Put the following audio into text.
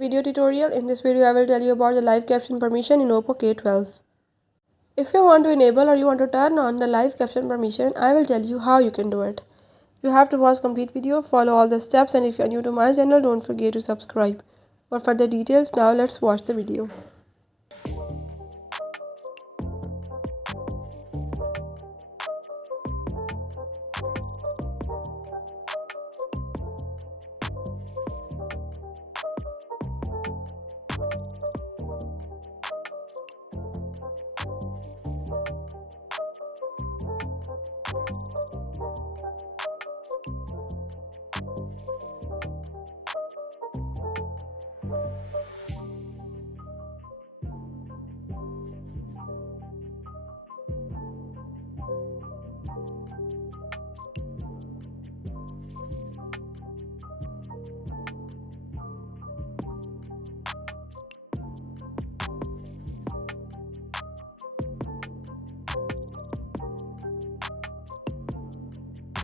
Video tutorial. In this video I will tell you about the live caption permission in Oppo K12. If you want to enable or you want to turn on the live caption permission, I will tell you how you can do it. You have to watch complete video, follow all the steps, and if you are new to my channel, don't forget to subscribe. For further details, now let's watch the video.